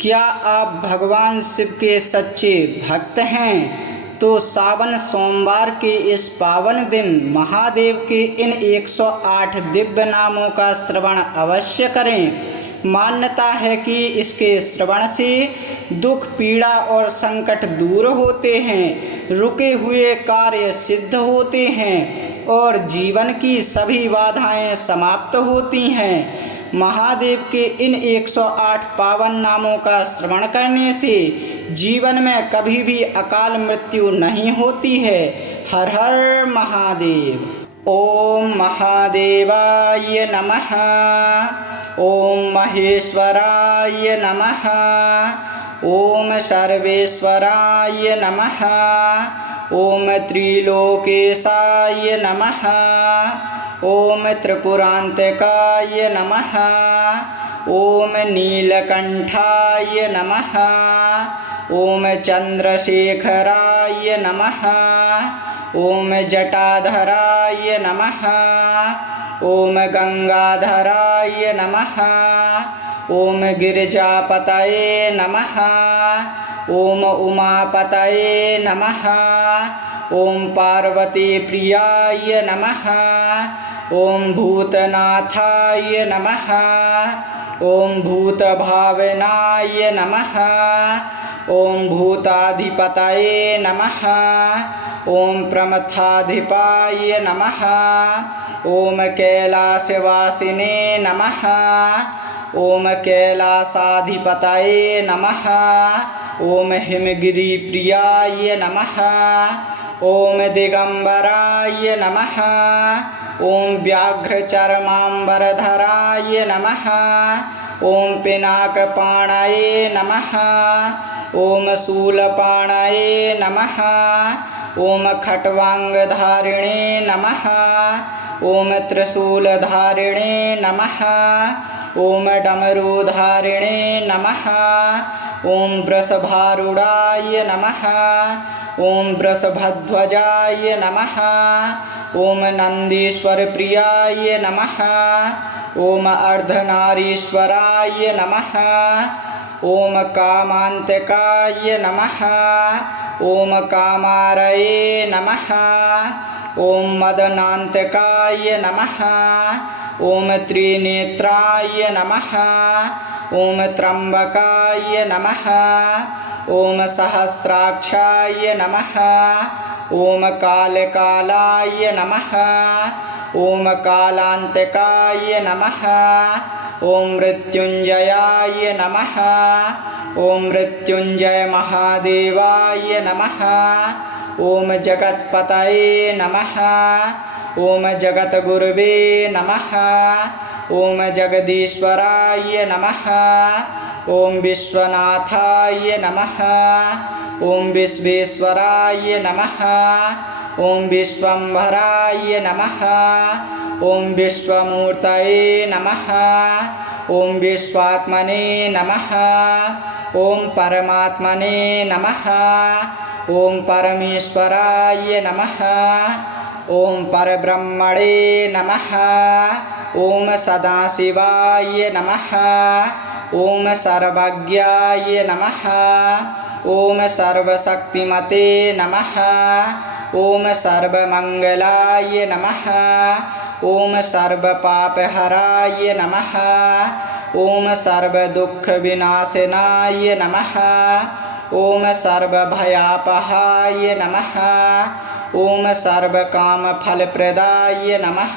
क्या आप भगवान शिव के सच्चे भक्त हैं तो सावन सोमवार के इस पावन दिन महादेव के इन 108 दिव्य नामों का श्रवण अवश्य करें। मान्यता है कि इसके श्रवण से दुख पीड़ा और संकट दूर होते हैं, रुके हुए कार्य सिद्ध होते हैं और जीवन की सभी बाधाएं समाप्त होती हैं। महादेव के इन 108 पावन नामों का श्रवण करने से जीवन में कभी भी अकाल मृत्यु नहीं होती है। हर हर महादेव। ओम महादेवाय नमः। ओम महेश्वराय नमः। ओम सर्वेश्वराय नमः। ओम त्रिलोकेशाय नमः। ओम त्रिपुरांतकाय नमः। ओम नीलकंठाय नमः। ओम चंद्रशेखराय नमः। ओम जटाधराय नमः। ओम गंगाधराय नमः। ओम गिरिजापतये नमः। ओम उमापतये नमः। ओम पार्वती प्रियाय नमः। ओम भूतनाथाय नमः। ओम भूतभावनाय नमः। ओम भूताधिपतये नमः। ओम प्रमथाधिपाय नमः। ओम कैलासवासिने नमः। ओम कैलासाधिपतये नमः। ओम हिमगिरिप्रियाय नमः। ओम दिगंबराय नमः। ओम व्याघ्रचर्मांबरधराय नमः। ओम पिनाकपाणये नमः। ओम शूलपाणये नमः। ओम खट्वांगधारिणे नमः। ओम त्रिशूलधारिणे नमः। ओम डमरूधारिणे नमः। ओम वृषभारूढ़ाय नमः। ओम वृषभध्वजाय नमः। ओम नंदीश्वर प्रियाय नमः। ओम अर्धनारीश्वराय नमः। ओम कामांतकाय नमः। ओम कामारये नमः। ओम मदनांतकाय नमः। ओम त्रिनेत्राय नमः। ओम त्र्यंबकाय नमः। ओम सहस्राक्षाय नमः। ओम कालकालाय नमः। ओम कालांतकाय नमः। ओम मृत्युंजयाय नमः। ओम मृत्युंजय महादेवाय नमः। ओम जगत्पतये नमः। ओम जगद्गुरुवे नमः। ओम जगदीश्वराय नमः। ओम विश्वनाथाय नमः। ओम विश्वेश्वराय नमः। ओम विश्वंभराय नमः। ओम विश्वमूर्तये नमः। ओम विश्वात्मने नमः। ओम परमात्मने नमः। ओम परमेश्वराय नमः। ओम परब्रह्मणे नमः। ओम सदाशिवाय नमः। ओम सर्वज्ञाय नमः। ओम सर्वशक्तिमते नमः। ओम सर्वमंगलाय नमः। ओम सर्वपापहराय नमः। ओम सर्वदुःखविनाशनाय नमः। ओम सर्वभयापहाय नमः। ओम सर्वकामफलप्रदाय नमः।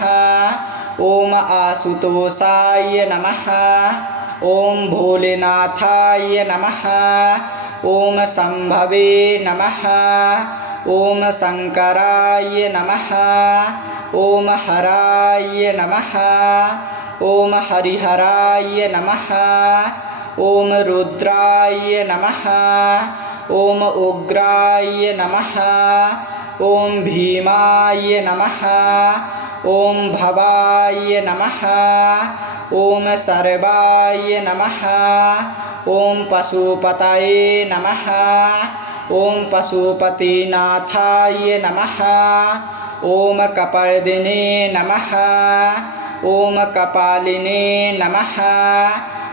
ओम आशुतोषाय नमः। ओम भोलेनाथाय नमः। ओम शंभवे नमः। ओम शंकराय नमः। ओम हराय नमः। ओम हरिहराय नमः। ओम रुद्राय नमः। ओम उग्राय नमः। ओम भीमाय नमः। ओम भवाय नमः। ओम सर्वाय नमः। ओम पशुपतये नमः। ओम पशुपतिनाथाय नमः। ओम कपर्दिने नमः। ओम कपालिने नमः।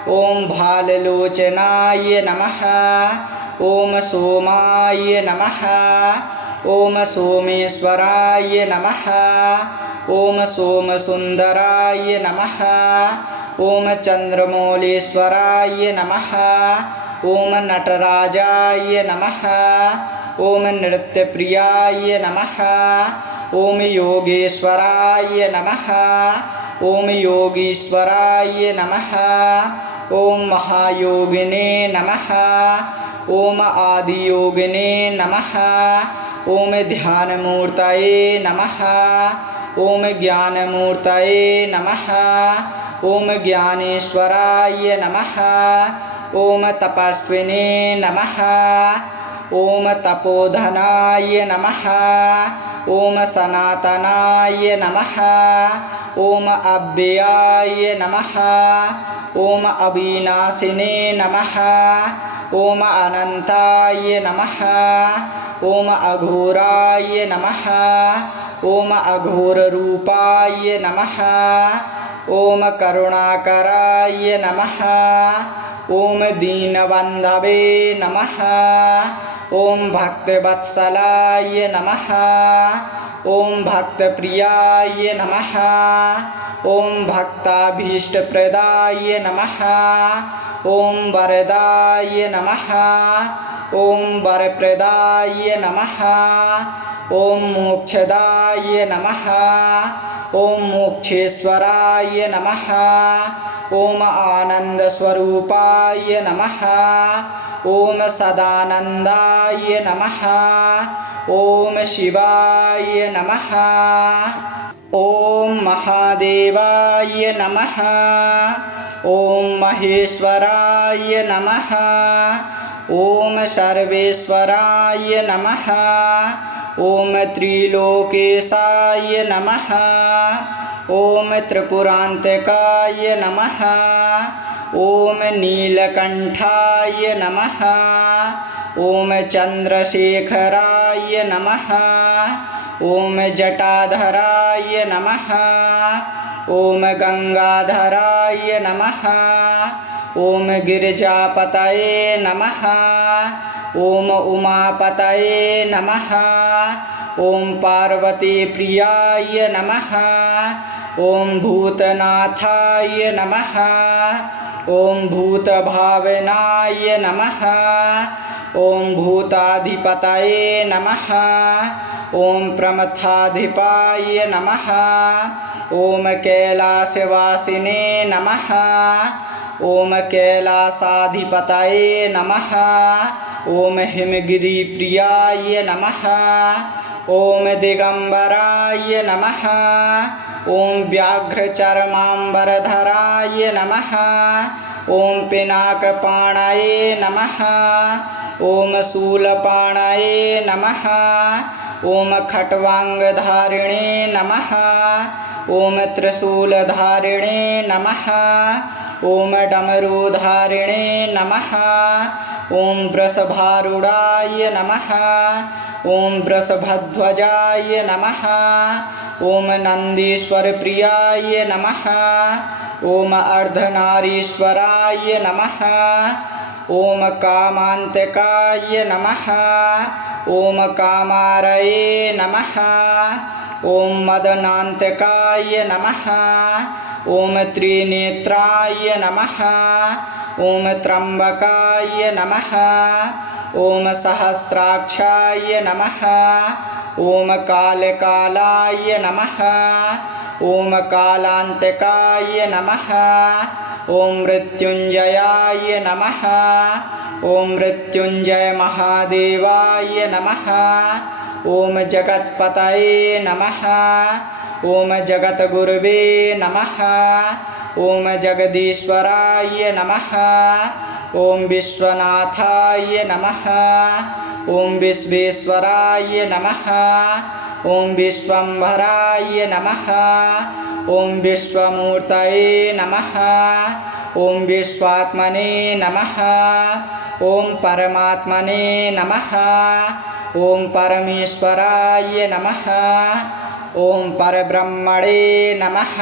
ॐ भाललोचनाय नमः। ॐ सोमाय नमः। ॐ सोमेश्वराय नमः। ॐ सोमसुन्दराय नमः। ॐ चन्द्रमौलेश्वराय नमः। ॐ नटराजाय नमः। ॐ नृत्यप्रियाय नमः। ॐ योगेश्वराय नमः। ॐ योगीश्वराय नमः। ॐ महायोगिने नमः। ॐ आदियोगिने नमः। ॐ ध्यानमूर्तये नमः। ॐ ज्ञानमूर्तये नमः। ॐ ज्ञानेश्वराय नमः। ॐ तपस्विने नमः। ॐ तपोधनाय नमः। ॐ सनातनाय नमः। ॐ अव्ययाय नमः। ॐ अविनाशिने नमः। ॐ अनन्ताय नमः। ॐ अघोराय नमः। ॐ अघोररूपाय नमः। ॐ करुणाकराय नमः। ॐ दीनबन्धवे नमः। ॐ भक्तवत्सलाय नमः। ॐ भक्तप्रियाय नमः। ॐ भक्ताभीष्टप्रदाय नमः। ॐ वरदाय नमः। ॐ वरप्रदाय नमः। ॐ मोक्षदाय नमः। ॐ मोक्षेश्वराय नमः। ॐ आनन्दस्वरूपाय नमः। ॐ सदानन्दाय नमः। ॐ शिवाय नमः। ॐ महादेवाय नमः। ॐ महेश्वराय नमः। ॐ सर्वेश्वराय नमः। ॐ त्रिलोकेशाय नमः। ॐ त्रिपुरान्तकाय नमः। ॐ नीलकण्ठाय नमः। ॐ चन्द्रशेखराय नमः। ॐ जटाधराय नमः। ॐ गङ्गाधराय नमः। ॐ गिरिजापतये नमः। ॐ उमापतये नमः। ॐ पार्वतीप्रियाय नमः। ॐ भूतनाथाय नमः। ॐ भूतभावनाय नमः। ॐ भूताधिपतये नमः। ॐ प्रमथाधिपाय नमः। ॐ कैलासवासिने नमः। ॐ कैलासाधिपतये नमः। ॐ हिमगिरिप्रियाय नमः। ॐ दिगम्बराय नमः। ॐ व्याघ्रचर्माम्बरधराय नमः। ॐ पिनाकपाणये नमः। ॐ शूलपाणये नमः। ॐ खट्वाङ्गधारिणे नमः। ॐ त्रिशूलधारिणे नमः। ॐ डमरूधारिणे नमः। ॐ वृषभारूढाय नमः। ॐ वृषभध्वजाय नमः। ॐ नन्दीश्वरप्रियाय नमः। ॐ अर्धनारीश्वराय नमः। ॐ कामान्तकाय नमः। ॐ कामारये नमः। ॐ मदनान्तकाय नमः। ॐ त्रिनेत्राय नमः। ॐ त्र्यम्बकाय नमः। ॐ सहस्राक्षाय नमः। ॐ कालकालाय नमः। ॐ कालान्तकाय नमः। ॐ मृत्युञ्जयाय नमः। ॐ मृत्युञ्जय महादेवाय नमः। ॐ जगत्पतये नमः। ॐ जगद्गुरवे नमः। ॐ जगदीश्वराय नमः। ॐ विश्वनाथाय नमः। ॐ विश्वेश्वराय नमः। ॐ विश्वम्भराय नमः। ॐ विश्वमूर्तये नमः। ॐ विश्वात्मने नमः। ॐ परमात्मने नमः। ॐ परमेश्वराय नमः। ॐ परब्रह्मणे नमः।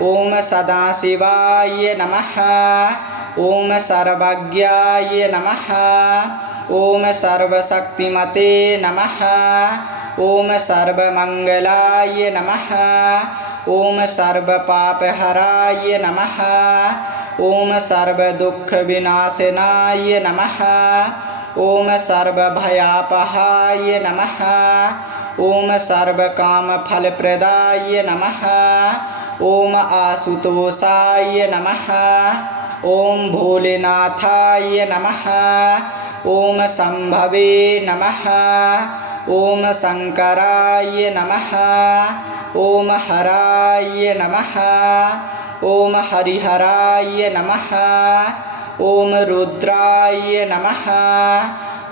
ओम सदाशिवाय नमः। ओम सर्वज्ञाय नमः। ओम सर्वशक्तिमते नमः। ओम सर्वमंगलाय नमः। ओम सर्वपापहराय नमः। ओम सर्वदुःखविनाशनाय नमः। ओम सर्वभयापहाय नमः। ओम सर्वकामफलप्रदाय नमः। ओम आशुतोषाय नमः। ओम भोलेनाथाय नमः। ओम शंभवे नमः। ओम शंकराय नमः। ओम हराय नमः। ओम हरिहराय नमः। ओम रुद्राय नमः।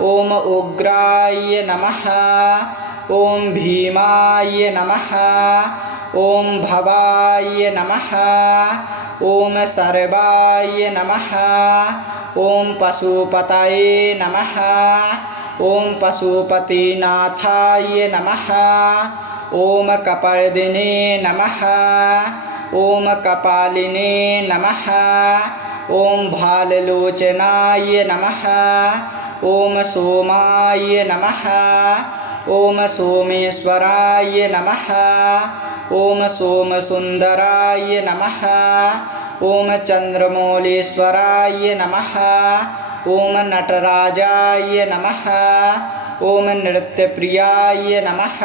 ओम उग्राय नमः। ओम भीमाय नमः। ओम भवाय नमः। ओम सर्वाय नमः। ओम पशुपतये नमः। ओम पशुपतिनाथाय नमः। ओम कपर्दिने नमः। ओम कपालिने नमः। ओम भाललोचनाय नमः। ओम सोमाय नमः। ओम सोमेश्वराय नमः। ओम सोमसुंदराय नमः। ओम चंद्रमौलेश्वराय नमः। ओम नटराजाय नमः। ओम नृत्यप्रियाय नमः।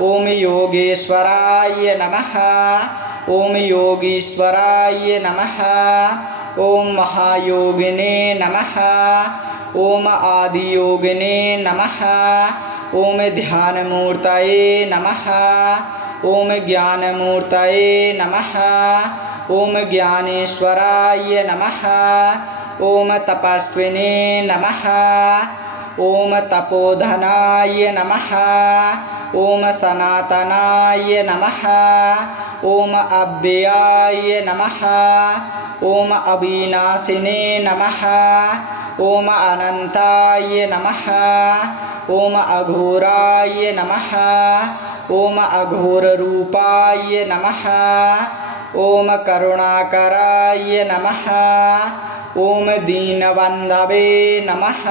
ओम योगेश्वराय नमः। ओम योगीश्वराय नमः। ओम महायोगिने नमः। ओम आदियोगिने नमः। ओम ध्यानमूर्तये नमः। ओम ज्ञानमूर्तये नमः। ओम ज्ञानेश्वराय नमः। ओम तपस्विने नमः। ओम तपोधनाय नमः। ओम सनातनाय नमः। ओम अव्ययाय नमः। ओम अविनाशिने नमः। ओम अनंताय नमः। ओम अघोराय नमः। ओम अघोररूपाय नमः। ओम करुणाकराय नमः। ओम दीनबंधवे नमः।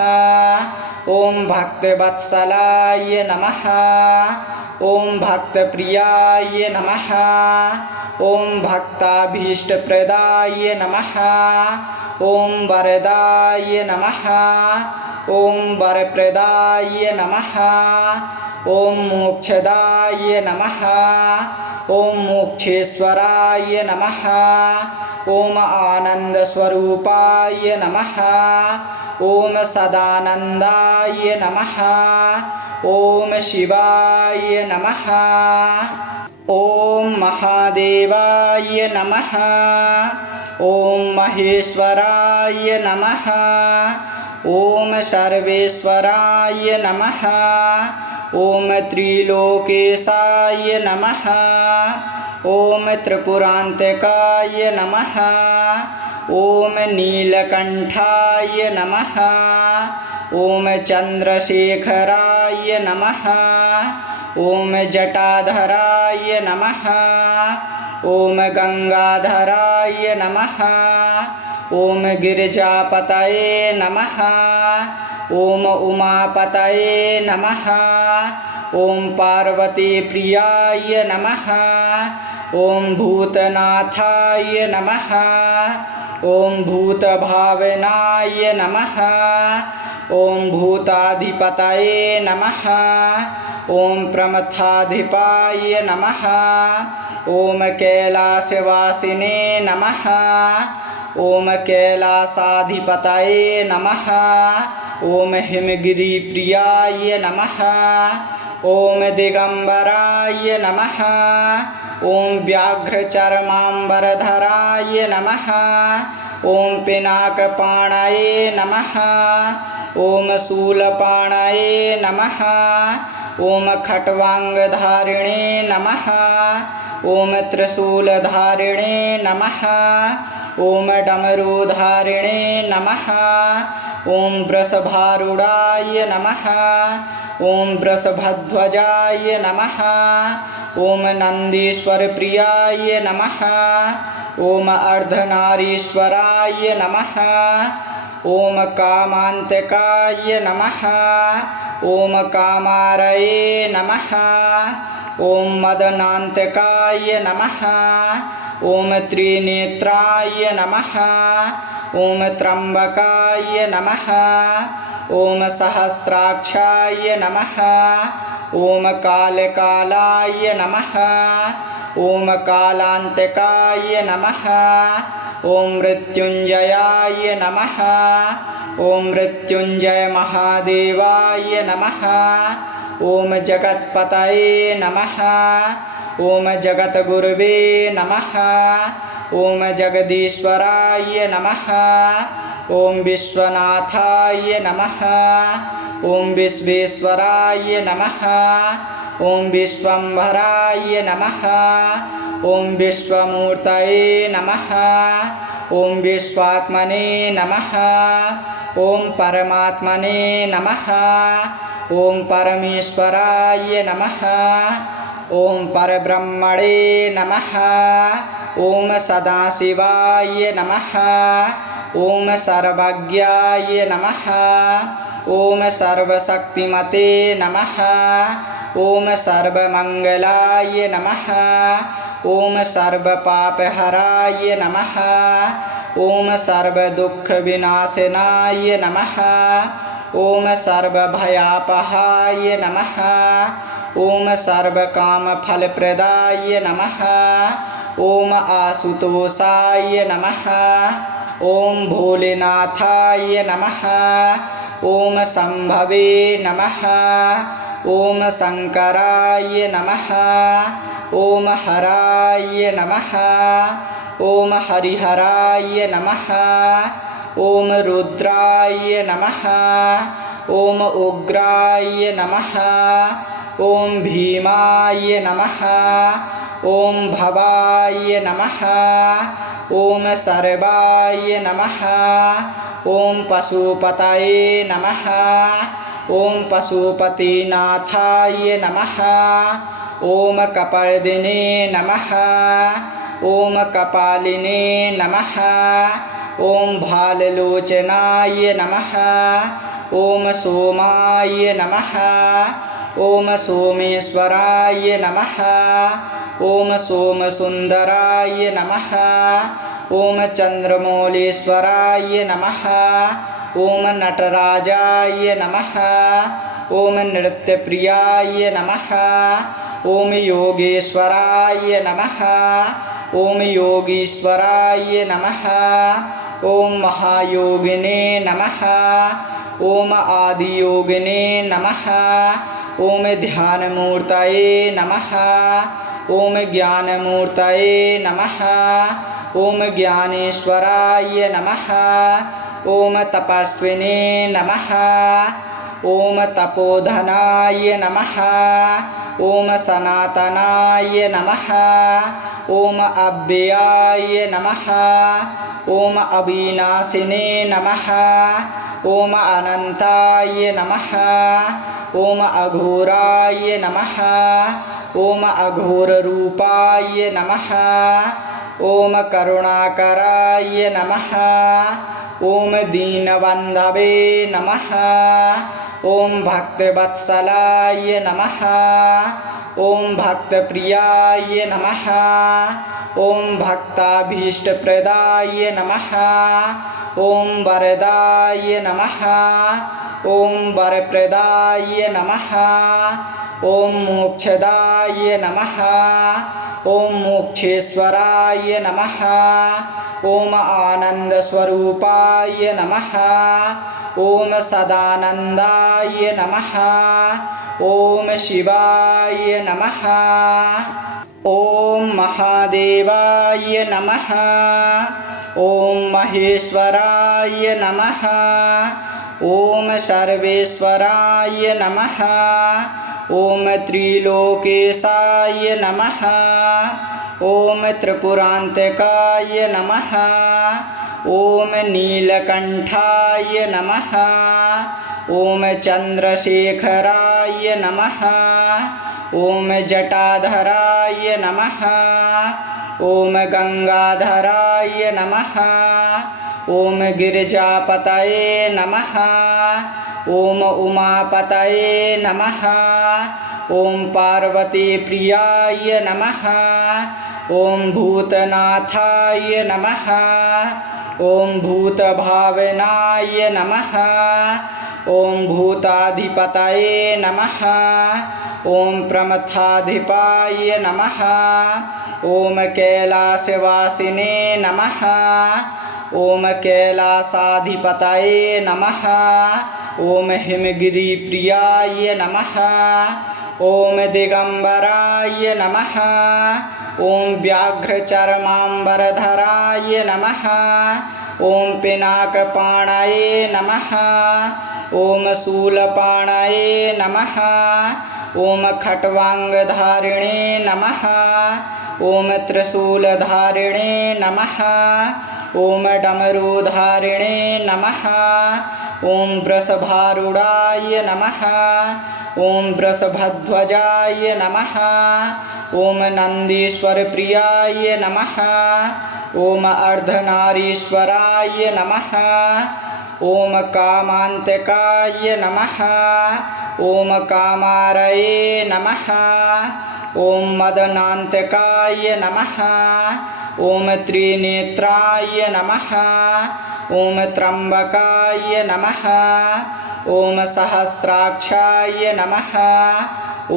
ओम भक्तवत्सलाय नमः। ओम भक्तप्रियाय नमः। ओम भक्ताभीष्टप्रदाय नमः। ओम वरदाय नमः। ओम वरप्रदाय नमः। ओम मोक्षदाय नमः। ओम मोक्षेश्वराय नमः। ओम आनंदस्वरूपाय नमः। ओम सदानंदाय नमः। ओम शिवाय नमः। ओम महादेवाय नमः। ओम महेश्वराय नमः। ओम सर्वेश्वराय नमः। ओम त्रिलोकेशाय नमः। ओम त्रिपुरांतकाय नमः। ओम नीलकंठाय नमः। ओम चंद्रशेखराय नमः। ओम जटाधराय नमः। ओम गंगाधराय नमः। ओम गिरिजापतये नमः। ओम उमापतये नमः। ओम पार्वती प्रियाय नमः। ओम भूतनाथाय नमः। ओम भूतभावनाय नमः। ओम भूताधिपतये नमः। ओम प्रमथाधिपाय नमः। ओम कैलासवासिने नमः। ओम कैलासाधिपतये नमः। ओम हिमगिरिप्रियाय नमः। ओम दिगंबराय नमः। ओम व्याघ्रचर्मांबरधराय नमः। ओम पिनाकपाणये नमः। ओम शूलपाणये नमः। ओम खट्वांगधारिणे नमः। ओम त्रिशूलधारिणे नमः। ओम डमरूधारिणे नमः। ओम वृषभारूढ़ाय नमः। ॐ वृषभध्वजाय नमः। ॐ नन्दीश्वरप्रियाय नमः। ॐ अर्धनारीश्वराय नमः। ॐ कामान्तकाय नमः। ॐ कामारये नमः। ॐ मदनान्तकाय नमः। ॐ त्रिनेत्राय नमः। ॐ त्र्यम्बकाय नमः। ॐ सहस्राक्षाय नमः। ॐ कालकालाय नमः। ॐ कालान्तकाय नमः। ॐ मृत्युञ्जयाय नमः। ॐ मृत्युञ्जय महादेवाय नमः। ॐ जगत्पतये नमः। ॐ जगद्गुरुवे नमः। ॐ जगदीश्वराय नमः। ॐ विश्वनाथाय नमः। ॐ विश्वेश्वराय नमः। ॐ विश्वम्भराय नमः। ॐ विश्वमूर्तये नमः। ॐ विश्वात्मने नमः। ॐ परमात्मने नमः। ॐ परमेश्वराय नमः। ॐ परब्रह्मणे नमः। ॐ सदाशिवाय नमः। ॐ सर्वज्ञाय नमः। ॐ सर्वशक्तिमते नमः। ॐ सर्वमङ्गलाय नमः। ॐ सर्वपापहराय नमः। ॐ सर्वदुःखविनाशनाय नमः। ॐ सर्वभयापहाय नमः। ॐ सर्वकामफलप्रदाय नमः। ॐ आशुतोषाय नमः। ॐ भोलेनाथाय नमः। ॐ शम्भवे नमः। ॐ शङ्कराय नमः। ॐ हराय नमः। ॐ हरिहराय नमः। ॐ रुद्राय नमः। ॐ उग्राय नमः। ॐ भीमाय नमः। ॐ भवाय नमः। ॐ सर्वाय नमः। ॐ पशुपतये नमः। ॐ पशुपतिनाथाय नमः। ॐ कपर्दिने नमः। ॐ कपालिने नमः। ॐ भाललोचनाय नमः। ॐ सोमाय नमः। ॐ सोमेश्वराय नमः। ॐ सोमसुन्दराय नमः। ॐ चन्द्रमौलेश्वराय नमः। ॐ नटराजाय नमः। ॐ नृत्यप्रियाय नमः। ॐ योगेश्वराय नमः। ॐ योगीश्वराय नमः। ॐ महायोगिने नमः। ॐ आदियोगिने नमः। ॐ ध्यानमूर्तये नमः। ॐ ज्ञानमूर्तये नमः। ॐ ज्ञानेश्वराय नमः। ॐ तपस्विने नमः। ॐ तपोधनाय नमः। ॐ सनातनाय नमः। ॐ अव्ययाय नमः। ॐ अविनाशिने नमः। ॐ अनन्ताय नमः। ॐ अघोराय नमः। ॐ अघोररूपाय नमः। ॐ करुणाकराय नमः। ॐ दीनबन्धवे नमः। ॐ भक्तवत्सलाय नमः। ॐ भक्तप्रियाय नमः। ॐ भक्ताभीष्टप्रदाय नमः। ॐ वरदाय नमः। ॐ वरप्रदाय नमः। ॐ मोक्षदाय नमः। ॐ मोक्षेश्वराय नमः। ॐ आनन्दस्वरूपाय नमः। ॐ सदानन्दाय नमः। ॐ शिवाय नमः। ॐ महादेवाय नमः। ॐ महेश्वराय नमः। ॐ सर्वेश्वराय नमः। ॐ त्रिलोकेशाय नमः। ॐ त्रिपुरान्तकाय नमः। ॐ नीलकण्ठाय नमः। ॐ चन्द्रशेखराय जटाधराय नमः। ॐ जटाधराय नमः। ॐ गंगाधराय नमः। ॐ गिरिजापतये नमः। ॐ उमापतये नमः। ॐ पार्वतीप्रियाय नमः। ॐ भूतनाथाय नमः। ॐ भूतभावनाय नमः। ॐ भूताधिपतये नमः। ॐ प्रमथाधिपाय नमः। ॐ कैलासवासिने नमः। ॐ कैलासाधिपतये नमः। ॐ हिमगिरिप्रियाय नमः। ॐ दिगंबराय नमः। ॐ व्याघ्रचर्माम्बरधराय नमः। ॐ पिनाकपाणये नमः। ॐ शूलपाणये नमः। ॐ खट्वांगधारिणे नमः। ॐ त्रिशूलधारिणे नमः। ॐ डमरूधारिणे नमः। ॐ वृषभारूढाय नमः। ॐ वृषभध्वजाय नमः। ॐ नन्दीश्वरप्रियाय नमः। ॐ अर्धनारीश्वराय नमः। ॐ कामान्तकाय नमः। ॐ कामारये नमः। ॐ मदनान्तकाय नमः। ॐ त्रिनेत्राय नमः। ॐ त्र्यम्बकाय नमः। ॐ सहस्राक्षाय नमः।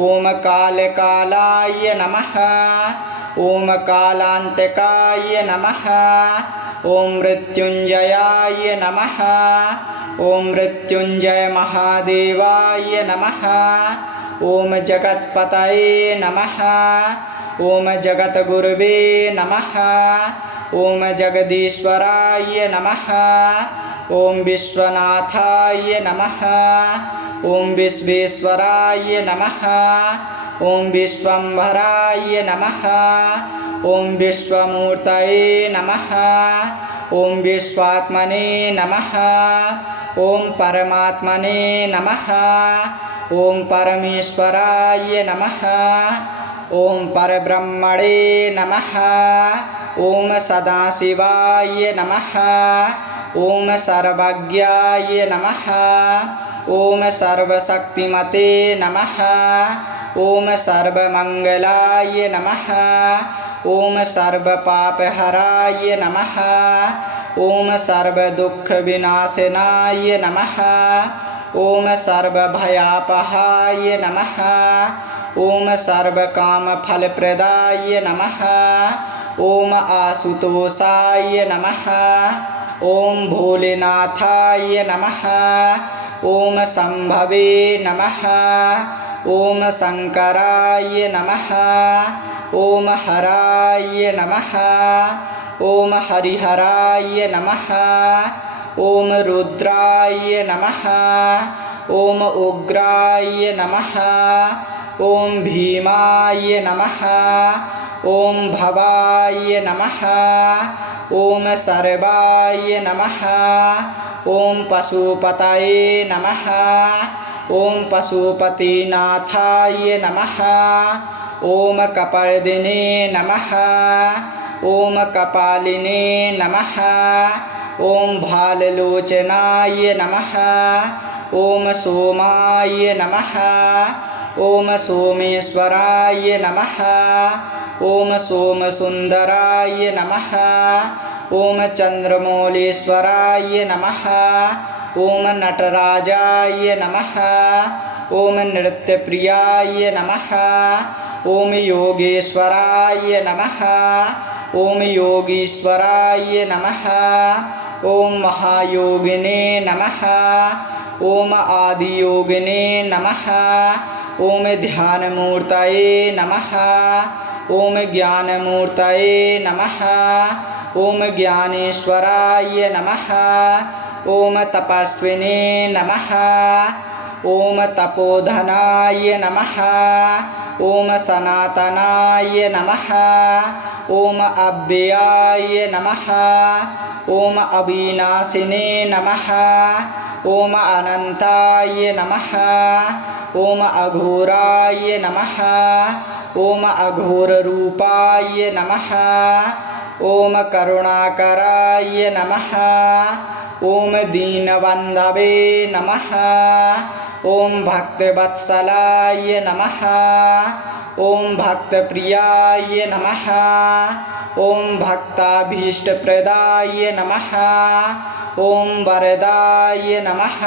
ॐ कालकालाय नमः। ॐ कालान्तकाय नमः। ॐ मृत्युञ्जयाय नमः। ॐ मृत्युञ्जय महादेवाय नमः। ॐ जगत्पतये नमः। ॐ जगद्गुरुवे नमः। ॐ जगदीश्वराय नमः। ॐ विश्वनाथाय नमः। ॐ विश्वेश्वराय नमः। ॐ विश्वम्भराय नमः। ॐ विश्वमूर्तये नमः। ॐ विश्वात्मने नमः। ॐ परमात्मने नमः। ॐ परमेश्वराय नमः। ॐ परब्रह्मणे नमः। ॐ सदाशिवाय नमः। ॐ सर्वज्ञाय नमः। ॐ सर्वशक्तिमते नमः। ॐ सर्वमङ्गलाय नमः। ॐ सर्वपापहराय नमः। ॐ सर्वदुःखविनाशनाय नमः। ॐ सर्वभयापहाय नमः। ॐ सर्वकामफलप्रदाय नमः। ॐ आशुतोषाय नमः। ॐ भोलेनाथाय नमः। ॐ शम्भवे नमः। ॐ शङ्कराय नमः। ॐ हराय नमः। ॐ हरिहराय नमः। ॐ रुद्राय नमः। ॐ उग्राय नमः। ॐ भीमाय नमः। ॐ भवाय नमः। ॐ सर्वाय नमः। ॐ पशुपतये नमः। ॐ पशुपतिनाथाय नमः। ॐ कपर्दिने नमः। ॐ कपालिने नमः। ॐ भाललोचनाय नमः। ॐ सोमाय नमः। ॐ सोमेश्वराय नमः। ॐ सोमसुन्दराय नमः। ॐ चन्द्रमौलेश्वराय नमः। ॐ नटराजाय नमः। ॐ नृत्यप्रियाय नमः। ॐ योगेश्वराय नमः। ॐ योगीश्वराय नमः। ॐ महायोगिने नमः। ॐ आदियोगिने नमः। ॐ ध्यानमूर्तये नमः। ॐ ज्ञानमूर्तये नमः। ॐ ज्ञानेश्वराय नमः। ॐ तपस्विने नमः। ॐ तपोधनाय नमः। ॐ सनातनाय नमः। ॐ अव्ययाय नमः। ॐ अविनाशिने नमः। ओम अनंताय नमः। ओम अघोराय नमः। ओम अघोर रूपाय नमः। ओम करुणाकराय नमः। ओम दीनबंधवे नमः। ओम भक्तवत्सलाय नमः। ओम भक्तप्रियाय नमः। ओम भक्ताभीष्टप्रदाय नमः। ओम वरदाय नमः।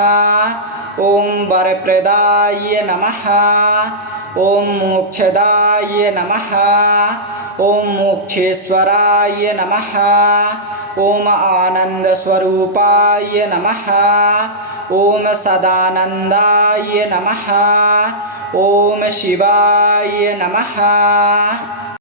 ओम वरप्रदाय नमः। ओम मोक्षदाय नमः। ओम मोक्षेश्वराय नमः। ओम आनंदस्वरूपाय नमः। ओम सदानंदाय नमः। ओम शिवाय नमः।